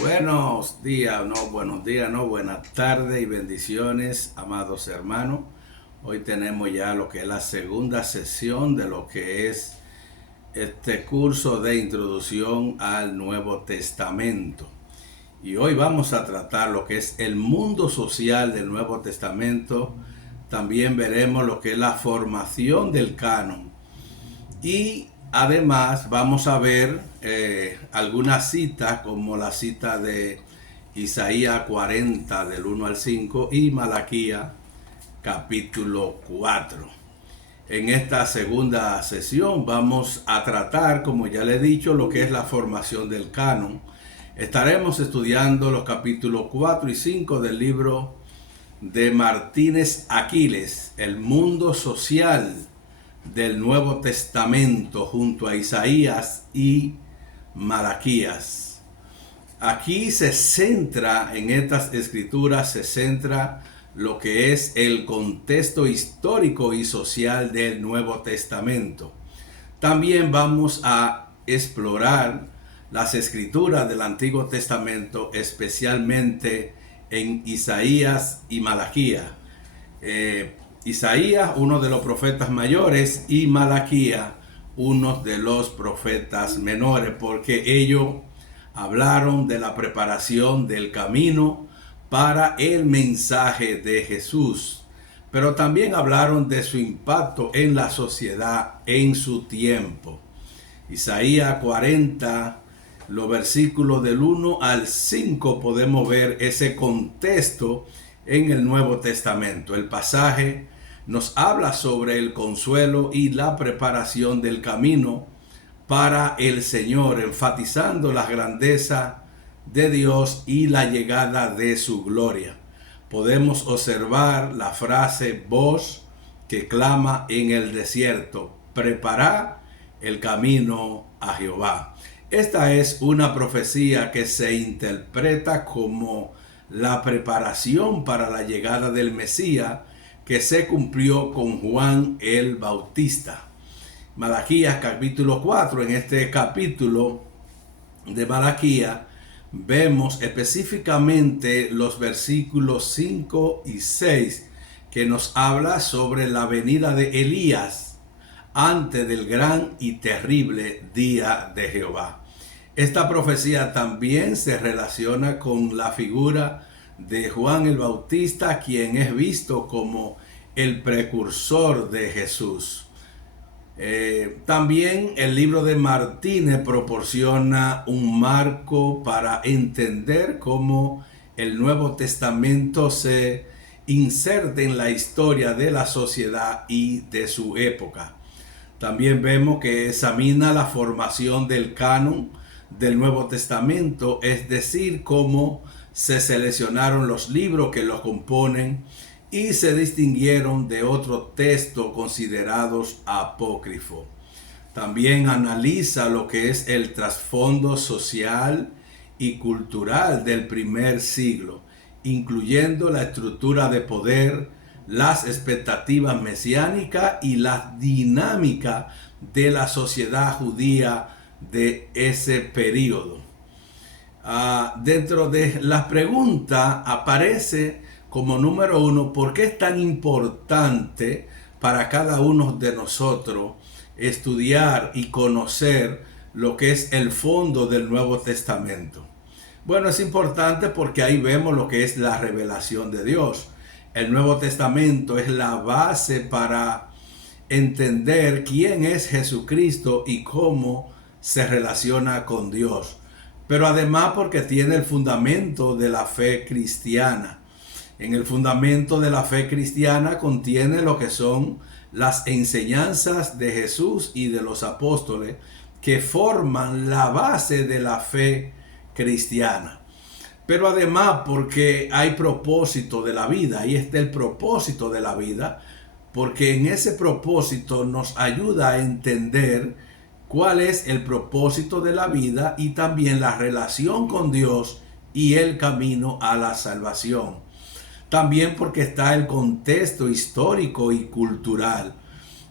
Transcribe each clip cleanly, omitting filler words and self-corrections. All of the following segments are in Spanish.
Buenos días, no, buenas tardes y bendiciones, amados hermanos. Hoy tenemos ya lo que es la segunda sesión de lo que es este curso de introducción al Nuevo Testamento. Y hoy vamos a tratar lo que es el mundo social del Nuevo Testamento. También veremos lo que es la formación del canon. Y además vamos a ver algunas citas como la cita de Isaías 40 del 1 al 5 y Malaquías capítulo 4. En esta segunda sesión vamos a tratar, como ya le he dicho, lo que es la formación del canon. Estaremos estudiando los capítulos 4 y 5 del libro de Martínez Aquiles, El mundo social del Nuevo Testamento, junto a Isaías y Malaquías. Aquí se centra, en estas escrituras, se centra lo que es el contexto histórico y social del Nuevo Testamento. También vamos a explorar las escrituras del Antiguo Testamento, especialmente en Isaías y Malaquías. Isaías, uno de los profetas mayores, y Malaquías, uno de los profetas menores, porque ellos hablaron de la preparación del camino para el mensaje de Jesús, pero también hablaron de su impacto en la sociedad en su tiempo. Isaías 40, los versículos del 1 al 5, podemos ver ese contexto en el Nuevo Testamento. El pasaje nos habla sobre el consuelo y la preparación del camino para el Señor, enfatizando la grandeza de Dios y la llegada de su gloria. Podemos observar la frase voz que clama en el desierto: preparad el camino a Jehová. Esta es una profecía que se interpreta como la preparación para la llegada del Mesías, que se cumplió con Juan el Bautista. Malaquías capítulo 4, en este capítulo de Malaquías vemos específicamente los versículos 5 y 6 que nos habla sobre la venida de Elías antes del gran y terrible día de Jehová. Esta profecía también se relaciona con la figura de Juan el Bautista, quien es visto como el precursor de Jesús. También el libro de Martínez proporciona un marco para entender cómo el Nuevo Testamento se inserta en la historia de la sociedad y de su época. También vemos que examina la formación del canon del Nuevo Testamento, es decir, cómo se seleccionaron los libros que lo componen y se distinguieron de otros textos considerados apócrifos. También analiza lo que es el trasfondo social y cultural del primer siglo, incluyendo la estructura de poder, las expectativas mesiánicas y la dinámica de la sociedad judía de ese periodo. Dentro de las preguntas aparece como número 1, ¿por qué es tan importante para cada uno de nosotros estudiar y conocer lo que es el fondo del Nuevo Testamento? Bueno, es importante porque ahí vemos lo que es la revelación de Dios. El Nuevo Testamento es la base para entender quién es Jesucristo y cómo se relaciona con Dios. Pero además porque tiene el fundamento de la fe cristiana. En el fundamento de la fe cristiana contiene lo que son las enseñanzas de Jesús y de los apóstoles, que forman la base de la fe cristiana. Pero además porque hay propósito de la vida, ahí está el propósito de la vida, porque en ese propósito nos ayuda a entender cuál es el propósito de la vida y también la relación con Dios y el camino a la salvación. También porque está el contexto histórico y cultural.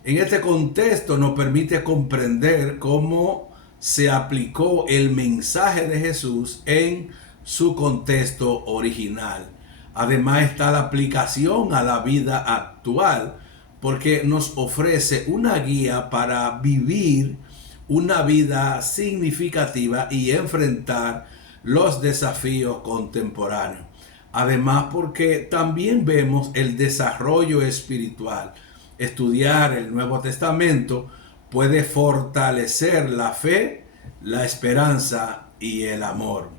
En este contexto nos permite comprender cómo se aplicó el mensaje de Jesús en su contexto original. Además está la aplicación a la vida actual, porque nos ofrece una guía para vivir una vida significativa y enfrentar los desafíos contemporáneos. Además, porque también vemos el desarrollo espiritual. Estudiar el Nuevo Testamento puede fortalecer la fe, la esperanza y el amor.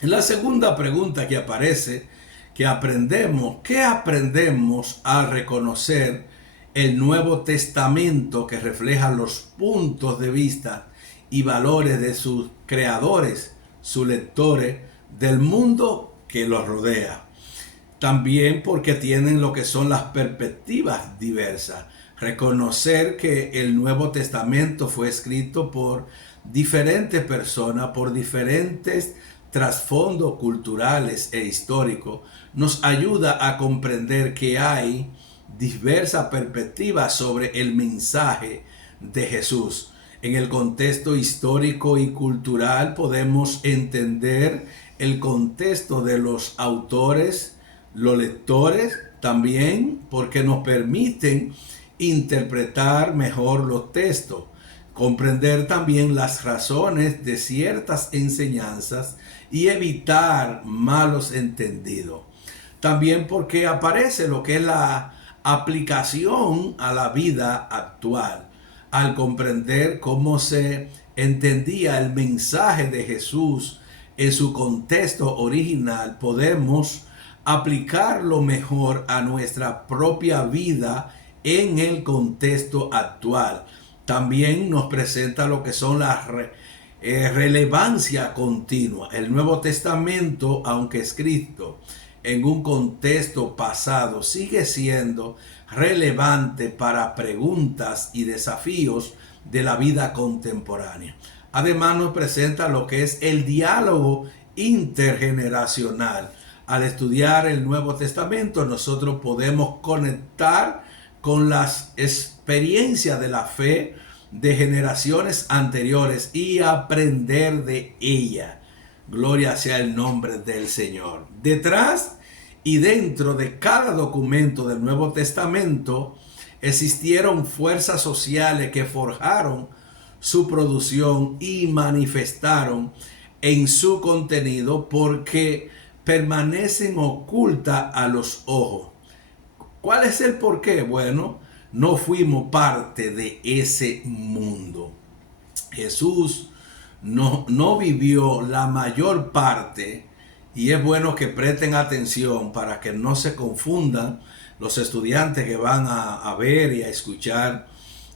En la segunda pregunta que aparece, ¿qué aprendemos al reconocer el Nuevo Testamento que refleja los puntos de vista y valores de sus creadores, sus lectores, del mundo que los rodea? También porque tienen lo que son las perspectivas diversas. Reconocer que el Nuevo Testamento fue escrito por diferentes personas, por diferentes trasfondos culturales e históricos, nos ayuda a comprender que hay diversas perspectivas sobre el mensaje de Jesús. En el contexto histórico y cultural podemos entender el contexto de los autores, los lectores, también porque nos permiten interpretar mejor los textos, comprender también las razones de ciertas enseñanzas y evitar malos entendidos. También porque aparece lo que es la aplicación a la vida actual. Al comprender cómo se entendía el mensaje de Jesús en su contexto original, podemos aplicarlo mejor a nuestra propia vida en el contexto actual. También nos presenta lo que son las relevancia continua. El Nuevo Testamento, aunque escrito en un contexto pasado, sigue siendo relevante para preguntas y desafíos de la vida contemporánea. Además nos presenta lo que es el diálogo intergeneracional. Al estudiar el Nuevo Testamento, nosotros podemos conectar con las experiencias de la fe de generaciones anteriores y aprender de ella. Gloria sea el nombre del Señor. Detrás y dentro de cada documento del Nuevo Testamento existieron fuerzas sociales que forjaron su producción y manifestaron en su contenido porque permanecen ocultas a los ojos. ¿Cuál es el porqué? Bueno, no fuimos parte de ese mundo. Jesús no vivió la mayor parte, y es bueno que presten atención para que no se confundan los estudiantes que van a ver y a escuchar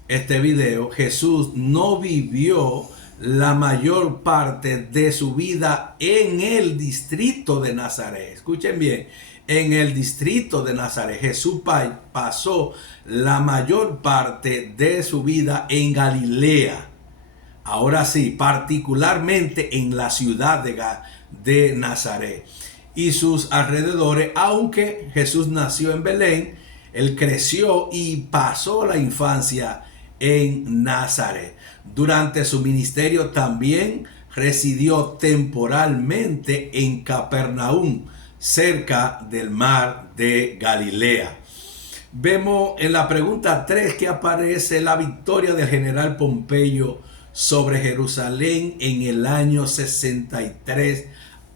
este video. Jesús no vivió la mayor parte de su vida en el distrito de Nazaret. Escuchen bien, en el distrito de Nazaret. Jesús pasó la mayor parte de su vida en Galilea. Ahora sí, particularmente en la ciudad de Nazaret y sus alrededores. Aunque Jesús nació en Belén, él creció y pasó la infancia en Nazaret. Durante su ministerio también residió temporalmente en Capernaum, cerca del mar de Galilea. Vemos en la pregunta 3 que aparece la victoria del general Pompeyo sobre Jerusalén en el año 63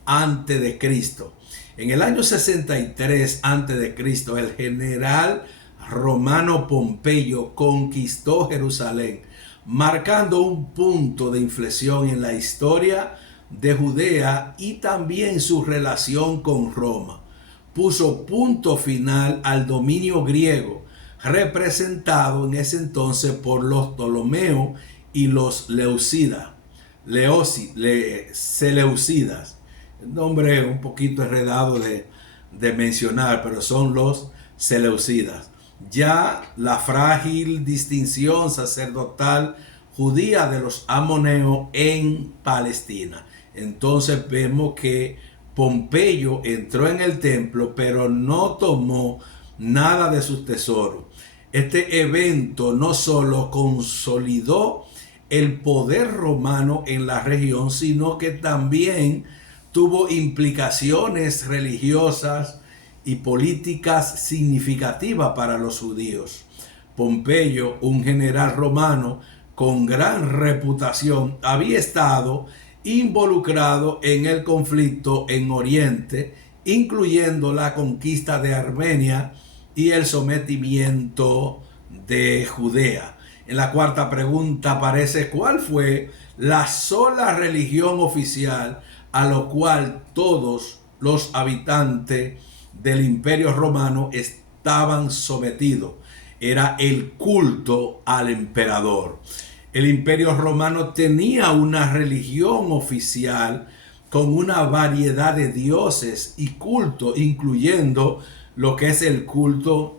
antes de Cristo. En el año 63 antes de Cristo, el general romano Pompeyo conquistó Jerusalén, marcando un punto de inflexión en la historia de Judea y también su relación con Roma. Puso punto final al dominio griego, representado en ese entonces por los Ptolomeos y los Seleucidas. El nombre es un poquito enredado de mencionar, pero son los Seleucidas. Ya la frágil distinción sacerdotal judía de los amoneos en Palestina. Entonces vemos que Pompeyo entró en el templo, pero no tomó nada de sus tesoros. Este evento no solo consolidó el poder romano en la región, sino que también tuvo implicaciones religiosas y políticas significativas para los judíos. Pompeyo, un general romano con gran reputación, había estado involucrado en el conflicto en Oriente, incluyendo la conquista de Armenia y el sometimiento de Judea. En la cuarta pregunta aparece cuál fue la sola religión oficial a lo cual todos los habitantes del Imperio Romano estaban sometidos. Era el culto al emperador. El Imperio Romano tenía una religión oficial con una variedad de dioses y cultos, incluyendo lo que es el culto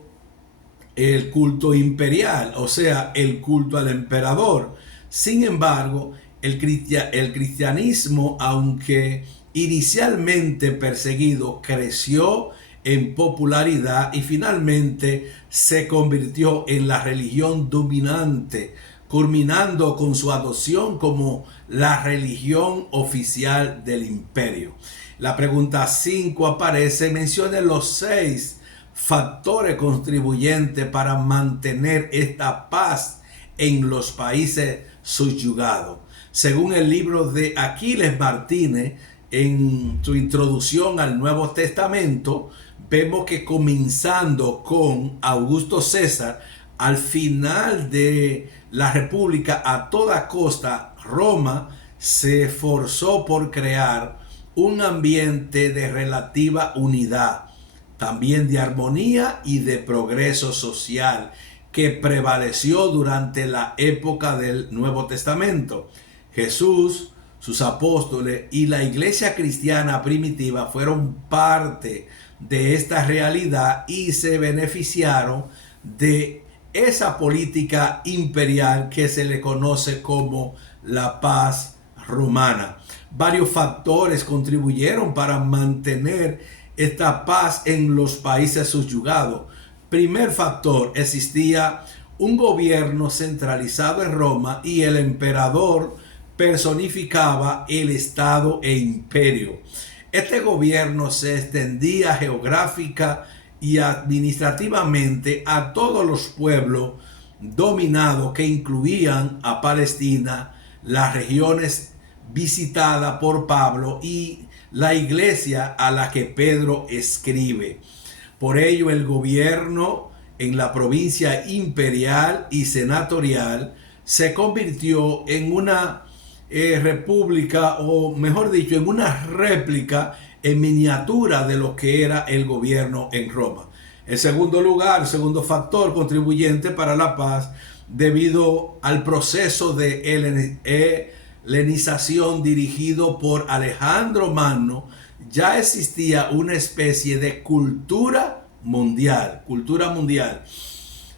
imperial, o sea, el culto al emperador. Sin embargo, el cristianismo, aunque inicialmente perseguido, creció en popularidad y finalmente se convirtió en la religión dominante, culminando con su adopción como la religión oficial del imperio. La pregunta 5 aparece, menciona los 6 factores contribuyentes para mantener esta paz en los países subyugados. Según el libro de Aquiles Martínez, en su introducción al Nuevo Testamento, vemos que comenzando con Augusto César, al final de la República, a toda costa, Roma se esforzó por crear un ambiente de relativa unidad, también de armonía y de progreso social, que prevaleció durante la época del Nuevo Testamento. Jesús, sus apóstoles y la iglesia cristiana primitiva fueron parte de esta realidad y se beneficiaron de esa política imperial que se le conoce como la paz romana. Varios factores contribuyeron para mantener esta paz en los países subyugados. Primer factor, existía un gobierno centralizado en Roma y el emperador personificaba el Estado e imperio. Este gobierno se extendía geográfica y administrativamente a todos los pueblos dominados, que incluían a Palestina, las regiones visitadas por Pablo y la iglesia a la que Pedro escribe. Por ello, el gobierno en la provincia imperial y senatorial se convirtió en una república, o mejor dicho, en una réplica en miniatura de lo que era el gobierno en Roma. En segundo lugar, segundo factor contribuyente para la paz, debido al proceso de helenización dirigido por Alejandro Magno, ya existía una especie de cultura mundial,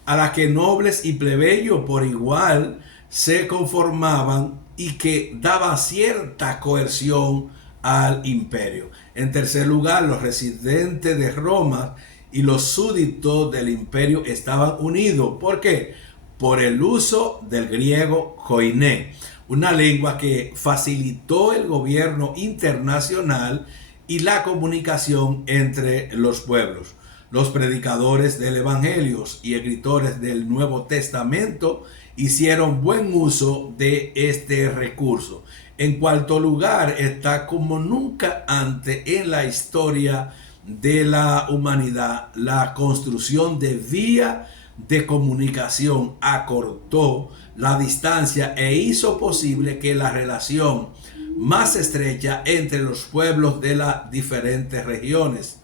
a la que nobles y plebeyos por igual se conformaban y que daba cierta coerción al imperio. En tercer lugar, los residentes de Roma y los súbditos del imperio estaban unidos. ¿Por qué? Por el uso del griego koiné, una lengua que facilitó el gobierno internacional y la comunicación entre los pueblos. Los predicadores del Evangelio y escritores del Nuevo Testamento hicieron buen uso de este recurso. En cuarto lugar, está como nunca antes en la historia de la humanidad, la construcción de vía de comunicación acortó la distancia e hizo posible que la relación más estrecha entre los pueblos de las diferentes regiones.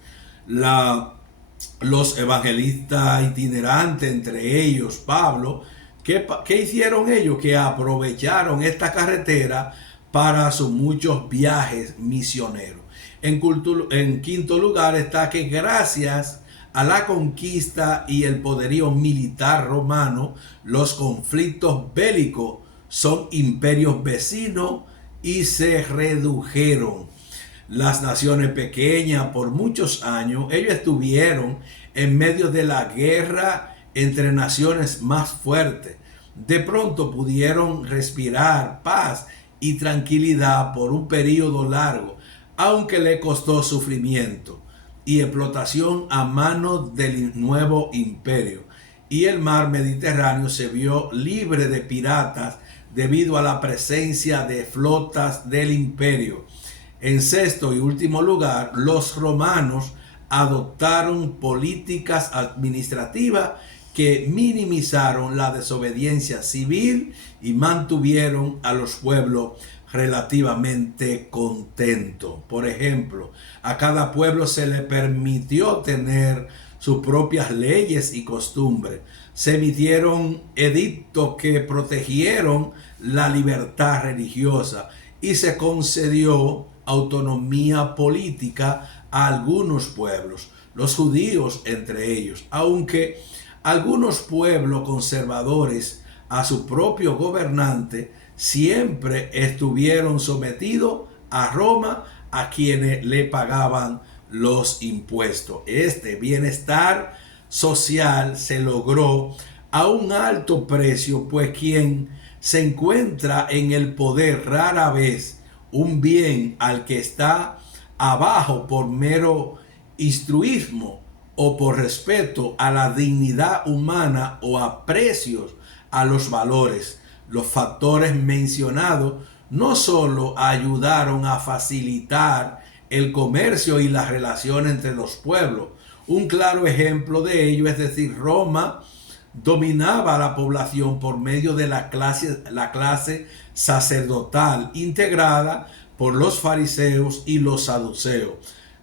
Los evangelistas itinerantes, entre ellos Pablo, ¿qué hicieron ellos? Que aprovecharon esta carretera para sus muchos viajes misioneros. En quinto lugar está que gracias a la conquista y el poderío militar romano, los conflictos bélicos son imperios vecinos y se redujeron. Las naciones pequeñas, por muchos años, ellos estuvieron en medio de la guerra entre naciones más fuertes. de pronto pudieron respirar paz y tranquilidad por un periodo largo, aunque le costó sufrimiento y explotación a manos del nuevo imperio. Y el mar Mediterráneo se vio libre de piratas debido a la presencia de flotas del imperio. En sexto y último lugar, los romanos adoptaron políticas administrativas que minimizaron la desobediencia civil y mantuvieron a los pueblos relativamente contentos. Por ejemplo, a cada pueblo se le permitió tener sus propias leyes y costumbres. Se emitieron edictos que protegieron la libertad religiosa y se concedió autonomía política a algunos pueblos, los judíos entre ellos, aunque algunos pueblos conservadores a su propio gobernante siempre estuvieron sometidos a Roma, a quienes le pagaban los impuestos. Este bienestar social se logró a un alto precio, pues quien se encuentra en el poder rara vez un bien al que está abajo por mero instruismo o por respeto a la dignidad humana o aprecios a los valores. Los factores mencionados no solo ayudaron a facilitar el comercio y las relaciones entre los pueblos. Un claro ejemplo de ello, es decir, Roma dominaba a la población por medio de la clase sacerdotal integrada por los fariseos y los saduceos,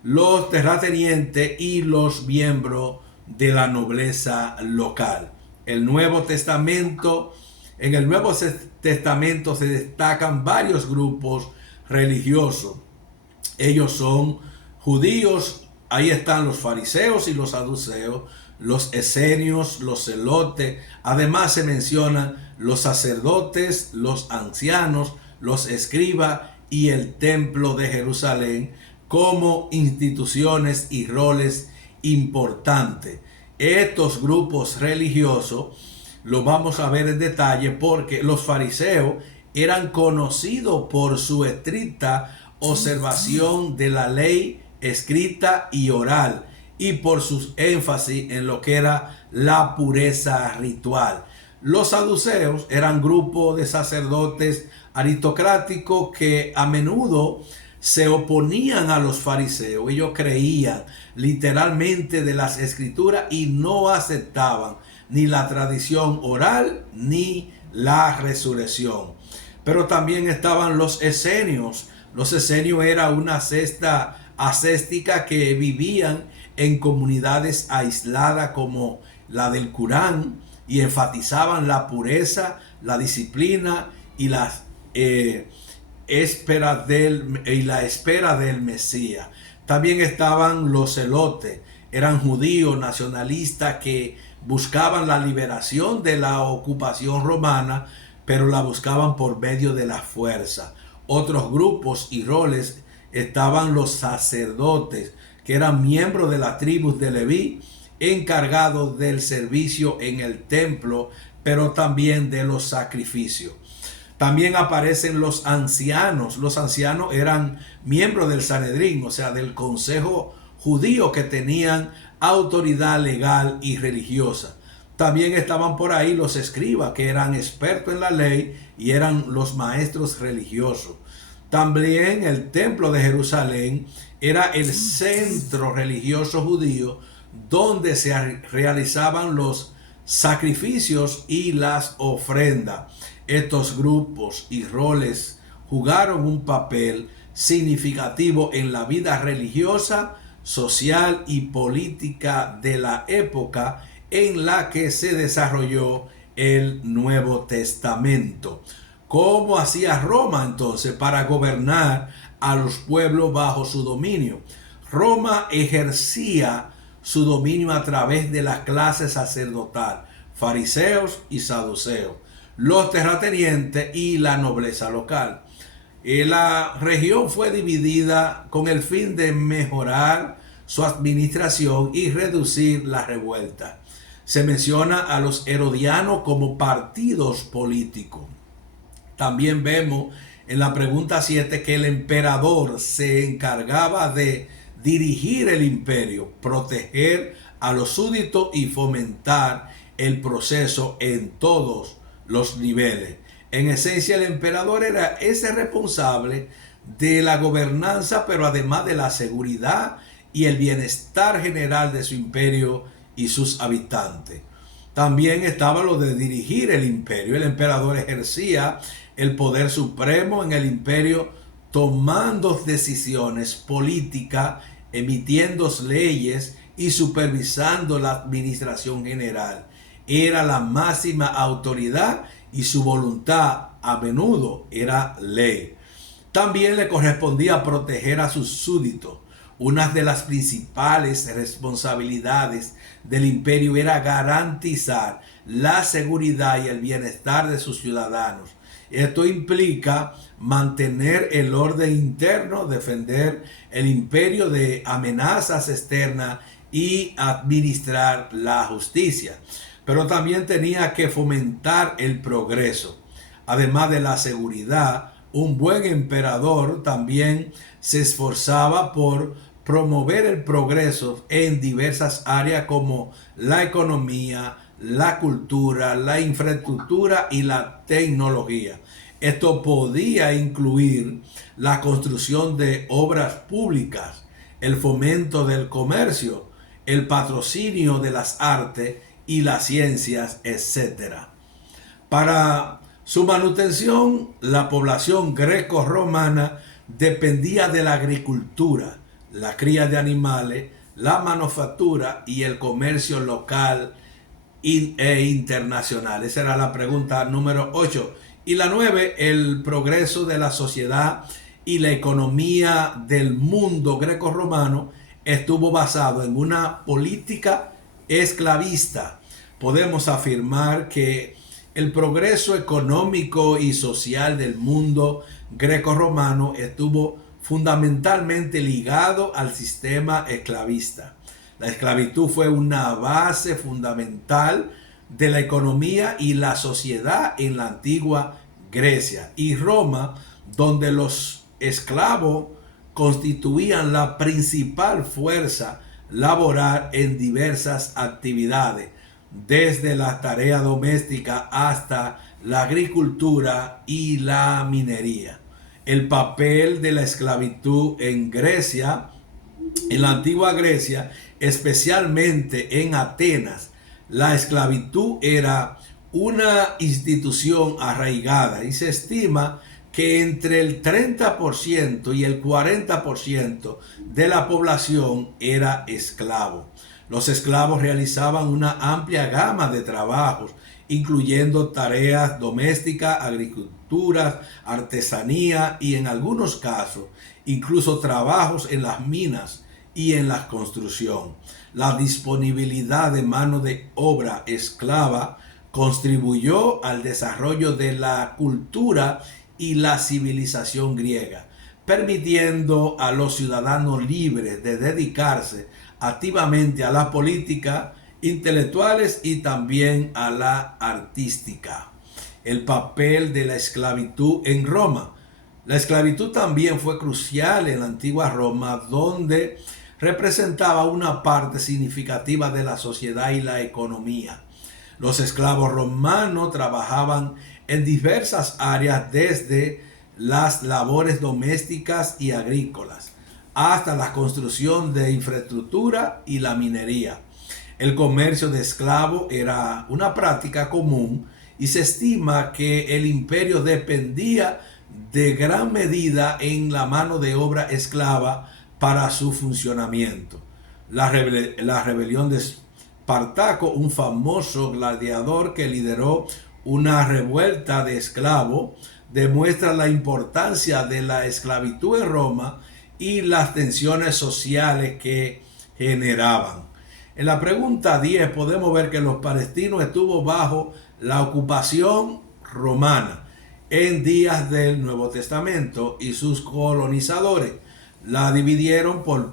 los terratenientes y los miembros de la nobleza local. En el Nuevo Testamento se destacan varios grupos religiosos. Ellos son judíos, ahí están los fariseos y los saduceos, los esenios, los celotes. Además se mencionan los sacerdotes, los ancianos, los escribas y el templo de Jerusalén como instituciones y roles importantes. Estos grupos religiosos los vamos a ver en detalle porque los fariseos eran conocidos por su estricta observación de la ley escrita y oral y por su énfasis en lo que era la pureza ritual. Los saduceos eran grupo de sacerdotes aristocráticos que a menudo se oponían a los fariseos. Ellos creían literalmente de las escrituras y no aceptaban ni la tradición oral ni la resurrección. Pero también estaban los esenios. Los esenios era una secta ascética que vivían en comunidades aisladas como la del Corán y enfatizaban la pureza, la disciplina y la espera del Mesías. También estaban los celotes, eran judíos nacionalistas que buscaban la liberación de la ocupación romana, pero la buscaban por medio de la fuerza. Otros grupos y roles estaban los sacerdotes, que eran miembros de las tribus de Leví, encargados del servicio en el templo, pero también de los sacrificios. También aparecen los ancianos. Los ancianos eran miembros del Sanedrín, o sea, del consejo judío, que tenían autoridad legal y religiosa. También estaban por ahí los escribas, que eran expertos en la ley y eran los maestros religiosos. También el templo de Jerusalén era el centro religioso judío donde se realizaban los sacrificios y las ofrendas. Estos grupos y roles jugaron un papel significativo en la vida religiosa, social y política de la época en la que se desarrolló el Nuevo Testamento. ¿Cómo hacía Roma entonces para gobernar a los pueblos bajo su dominio? Roma ejercía su dominio a través de la clase sacerdotal, fariseos y saduceos, los terratenientes y la nobleza local. La región fue dividida con el fin de mejorar su administración y reducir la revuelta. Se menciona a los herodianos como partidos políticos. También vemos en la pregunta 7 que el emperador se encargaba de dirigir el imperio, proteger a los súbditos y fomentar el proceso en todos los niveles. En esencia, el emperador era ese responsable de la gobernanza, pero además de la seguridad y el bienestar general de su imperio y sus habitantes. También estaba lo de dirigir el imperio. El emperador ejercía el poder supremo en el imperio, tomando decisiones políticas, emitiendo leyes y supervisando la administración general. Era la máxima autoridad y su voluntad a menudo era ley. También le correspondía proteger a sus súbditos. Una de las principales responsabilidades del imperio era garantizar la seguridad y el bienestar de sus ciudadanos. Esto implica mantener el orden interno, defender el imperio de amenazas externas y administrar la justicia. Pero también tenía que fomentar el progreso. Además de la seguridad, un buen emperador también se esforzaba por promover el progreso en diversas áreas como la economía, la cultura, la infraestructura y la tecnología. Esto podía incluir la construcción de obras públicas, el fomento del comercio, el patrocinio de las artes y las ciencias, etc. Para su manutención, la población greco-romana dependía de la agricultura, la cría de animales, la manufactura y el comercio local e internacional. Esa era la pregunta número 8. Y la 9, el progreso de la sociedad y la economía del mundo greco-romano estuvo basado en una política esclavista. Podemos afirmar que el progreso económico y social del mundo greco-romano estuvo fundamentalmente ligado al sistema esclavista. La esclavitud fue una base fundamental de la economía y la sociedad en la antigua Grecia y Roma, donde los esclavos constituían la principal fuerza laboral en diversas actividades, desde la tarea doméstica hasta la agricultura y la minería. El papel de la esclavitud en Grecia, en la antigua Grecia, especialmente en Atenas, la esclavitud era una institución arraigada y se estima que entre el 30% y el 40% de la población era esclavo. Los esclavos realizaban una amplia gama de trabajos, incluyendo tareas domésticas, agricultura, artesanía y en algunos casos incluso trabajos en las minas y en la construcción. La disponibilidad de mano de obra esclava contribuyó al desarrollo de la cultura y la civilización griega, permitiendo a los ciudadanos libres de dedicarse activamente a la política, intelectuales y también a la artística. El papel de la esclavitud en Roma. La esclavitud también fue crucial en la antigua Roma, donde representaba una parte significativa de la sociedad y la economía. Los esclavos romanos trabajaban en diversas áreas, desde las labores domésticas y agrícolas hasta la construcción de infraestructura y la minería. El comercio de esclavos era una práctica común y se estima que el imperio dependía de gran medida en la mano de obra esclava para su funcionamiento. La rebelión de Espartaco, un famoso gladiador que lideró una revuelta de esclavos, demuestra la importancia de la esclavitud en Roma y las tensiones sociales que generaban. En la pregunta 10 podemos ver que los palestinos estuvo bajo la ocupación romana en días del Nuevo Testamento y sus colonizadores la dividieron por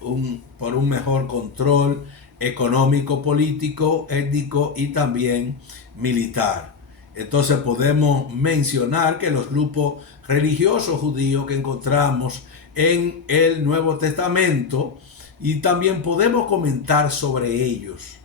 un mejor control económico, político, étnico y también militar. Entonces podemos mencionar que los grupos religiosos judíos que encontramos en el Nuevo Testamento, y también podemos comentar sobre ellos.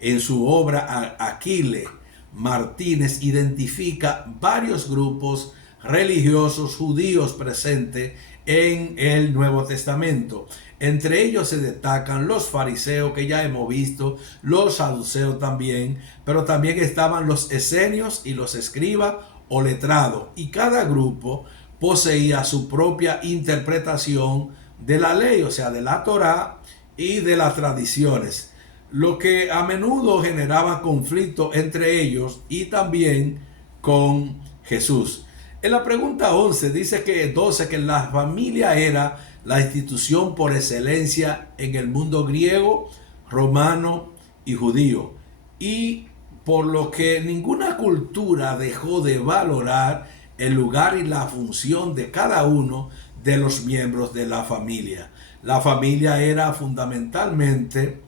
En su obra, Aquile Martínez identifica varios grupos religiosos judíos presentes en el Nuevo Testamento. Entre ellos se destacan los fariseos, que ya hemos visto, los saduceos también, pero también estaban los esenios y los escribas o letrados, y cada grupo poseía su propia interpretación de la ley, o sea, de la Torá y de las tradiciones, lo que a menudo generaba conflicto entre ellos y también con Jesús. En la pregunta 11 dice que 12 que la familia era la institución por excelencia en el mundo griego, romano y judío, y por lo que ninguna cultura dejó de valorar el lugar y la función de cada uno de los miembros de la familia. La familia era fundamentalmente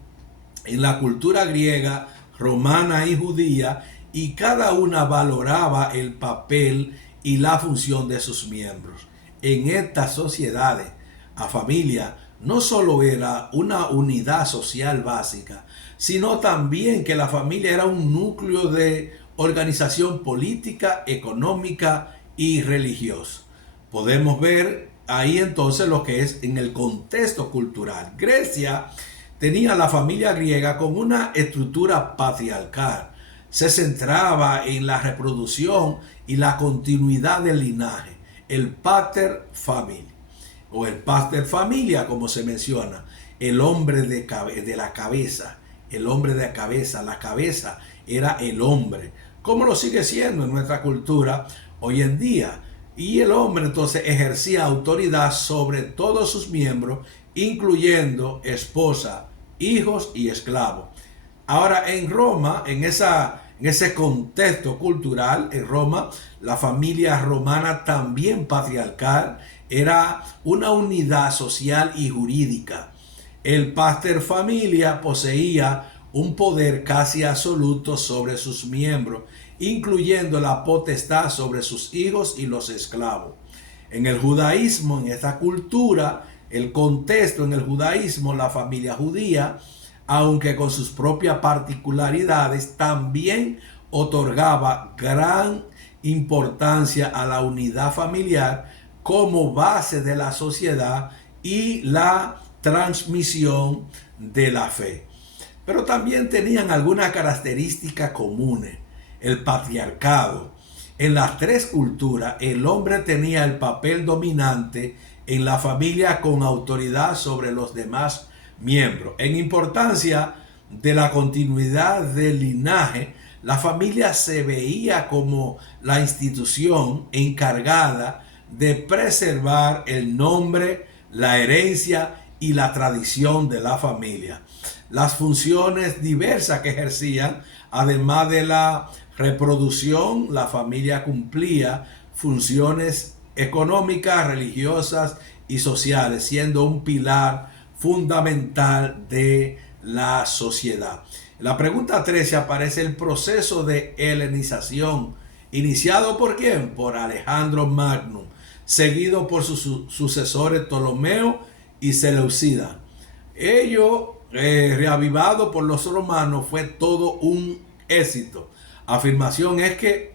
en la cultura griega, romana y judía, y cada una valoraba el papel y la función de sus miembros. En estas sociedades, la familia no solo era una unidad social básica, sino también que la familia era un núcleo de organización política, económica y religiosa. Podemos ver ahí entonces lo que es en el contexto cultural. Grecia tenía la familia griega con una estructura patriarcal. Se centraba en la reproducción y la continuidad del linaje, el pater familia, o el pater familia, como se menciona, el hombre de la cabeza, el hombre de la cabeza era el hombre, como lo sigue siendo en nuestra cultura hoy en día. Y el hombre entonces ejercía autoridad sobre todos sus miembros, incluyendo esposa, hijos y esclavos. Ahora en Roma, en ese contexto cultural, en Roma, la familia romana también patriarcal era una unidad social y jurídica. El pater familia poseía un poder casi absoluto sobre sus miembros, incluyendo la potestad sobre sus hijos y los esclavos. En el judaísmo, en esta cultura, el contexto en el judaísmo, la familia judía, aunque con sus propias particularidades, también otorgaba gran importancia a la unidad familiar como base de la sociedad y la transmisión de la fe. Pero también tenían algunas características comunes. El patriarcado. En las tres culturas, el hombre tenía el papel dominante en la familia con autoridad sobre los demás miembros. En importancia de la continuidad del linaje, la familia se veía como la institución encargada de preservar el nombre, la herencia y la tradición de la familia. Las funciones diversas que ejercían, además de la reproducción, la familia cumplía funciones económicas, religiosas y sociales, siendo un pilar fundamental de la sociedad. En la pregunta 13 aparece el proceso de helenización, iniciado por ¿quién? Por Alejandro Magno, seguido por sus sucesores Ptolomeo y Seleucida. Ello, reavivado por los romanos, fue todo un éxito. Afirmación es que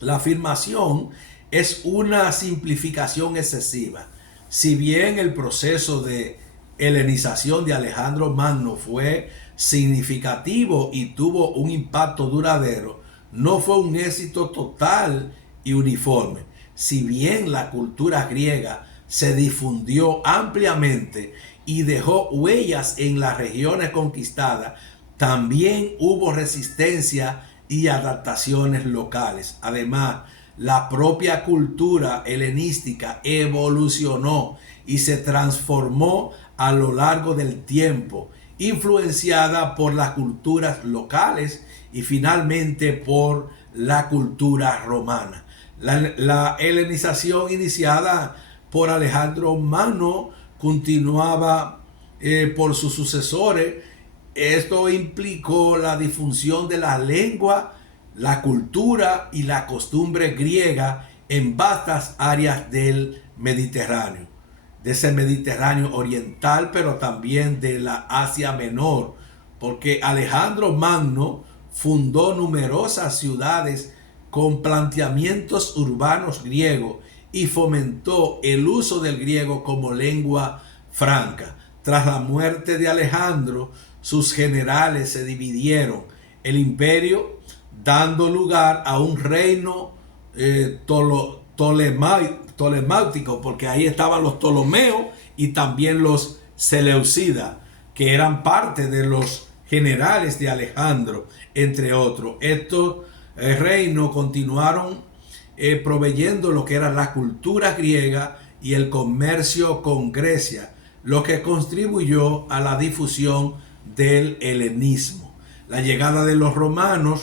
la afirmación es una simplificación excesiva. Si bien el proceso de helenización de Alejandro Magno fue significativo y tuvo un impacto duradero, no fue un éxito total y uniforme. Si bien la cultura griega se difundió ampliamente y dejó huellas en las regiones conquistadas, también hubo resistencia y adaptaciones locales. Además, la propia cultura helenística evolucionó y se transformó a lo largo del tiempo, influenciada por las culturas locales y finalmente por la cultura romana. La helenización iniciada por Alejandro Magno continuaba por sus sucesores Esto implicó la difusión de la lengua, la cultura y la costumbre griega en vastas áreas del Mediterráneo, de ese Mediterráneo oriental, pero también de la Asia Menor, porque Alejandro Magno fundó numerosas ciudades con planteamientos urbanos griegos y fomentó el uso del griego como lengua franca. Tras la muerte de Alejandro, sus generales se dividieron el imperio, dando lugar a un reino tolemáutico, porque ahí estaban los Ptolomeos y también los Seleucidas, que eran parte de los generales de Alejandro, entre otros. Estos reinos continuaron proveyendo lo que era la cultura griega y el comercio con Grecia, lo que contribuyó a la difusión del helenismo. La llegada de los romanos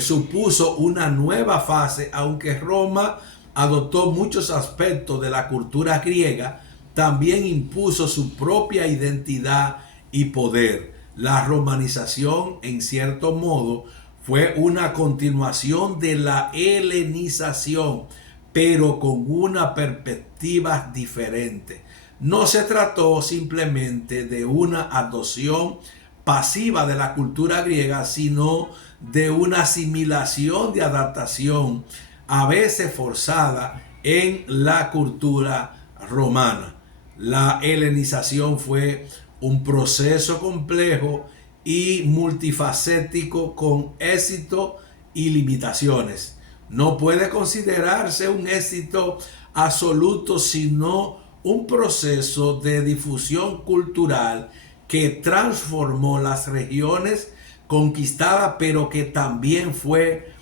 supuso una nueva fase, aunque Roma adoptó muchos aspectos de la cultura griega, también impuso su propia identidad y poder. La romanización, en cierto modo, fue una continuación de la helenización, pero con una perspectiva diferente. No se trató simplemente de una adopción pasiva de la cultura griega, sino de una asimilación de adaptación, a veces forzada, en la cultura romana. La helenización fue un proceso complejo y multifacético con éxito y limitaciones. No puede considerarse un éxito absoluto, sino un proceso de difusión cultural que transformó las regiones conquistadas, pero que también fue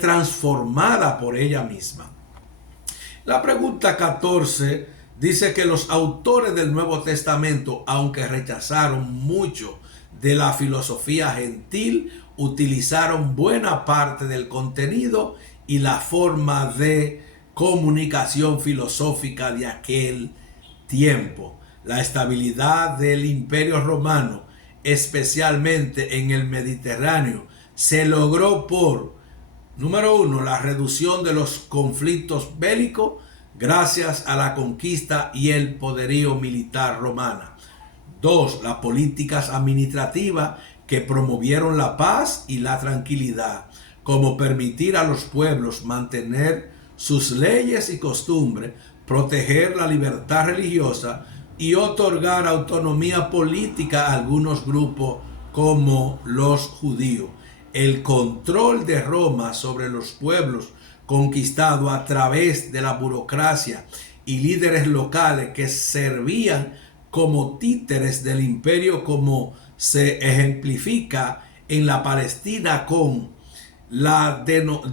transformada por ella misma. La pregunta 14 dice que los autores del Nuevo Testamento, aunque rechazaron mucho de la filosofía gentil, utilizaron buena parte del contenido y la forma de comunicación filosófica de aquel tiempo. La estabilidad del Imperio Romano, especialmente en el Mediterráneo, se logró por, número uno, la reducción de los conflictos bélicos gracias a la conquista y el poderío militar romana. Dos, las políticas administrativas que promovieron la paz y la tranquilidad, como permitir a los pueblos mantener sus leyes y costumbres, proteger la libertad religiosa y otorgar autonomía política a algunos grupos como los judíos. El control de Roma sobre los pueblos conquistados a través de la burocracia y líderes locales que servían como títeres del imperio, como se ejemplifica en la Palestina con la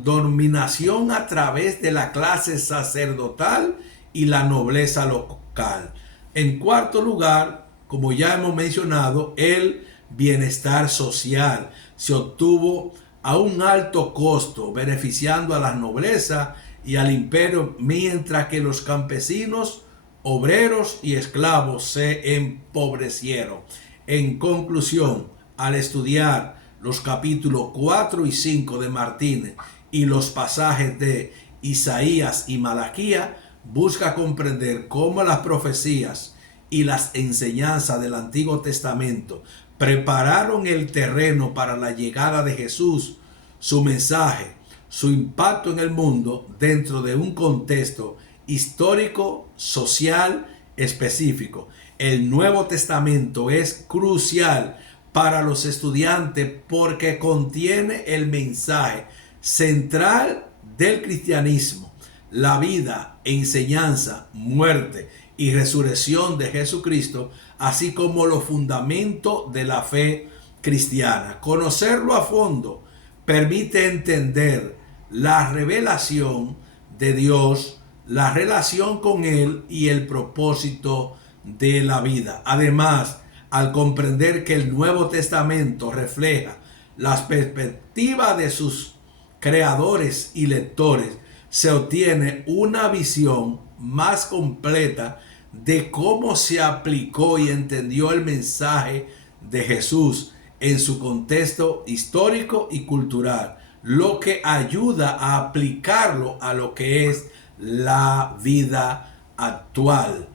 dominación a través de la clase sacerdotal y la nobleza local. En cuarto lugar, como ya hemos mencionado, el bienestar social se obtuvo a un alto costo, beneficiando a la nobleza y al imperio, mientras que los campesinos, obreros y esclavos se empobrecieron. En conclusión, al estudiar los capítulos 4 y 5 de Martínez y los pasajes de Isaías y Malaquías, busca comprender cómo las profecías y las enseñanzas del Antiguo Testamento prepararon el terreno para la llegada de Jesús, su mensaje, su impacto en el mundo dentro de un contexto histórico, social, específico. El Nuevo Testamento es crucial para los estudiantes porque contiene el mensaje central del cristianismo, la vida, enseñanza, muerte y resurrección de Jesucristo, así como los fundamentos de la fe cristiana. Conocerlo a fondo permite entender la revelación de Dios, la relación con Él y el propósito de la vida. Además, al comprender que el Nuevo Testamento refleja las perspectivas de sus creadores y lectores, se obtiene una visión más completa de cómo se aplicó y entendió el mensaje de Jesús en su contexto histórico y cultural, lo que ayuda a aplicarlo a lo que es la vida actual.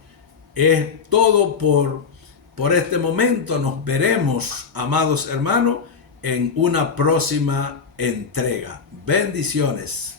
Es todo por este momento. Nos veremos, amados hermanos, en una próxima entrega. Bendiciones.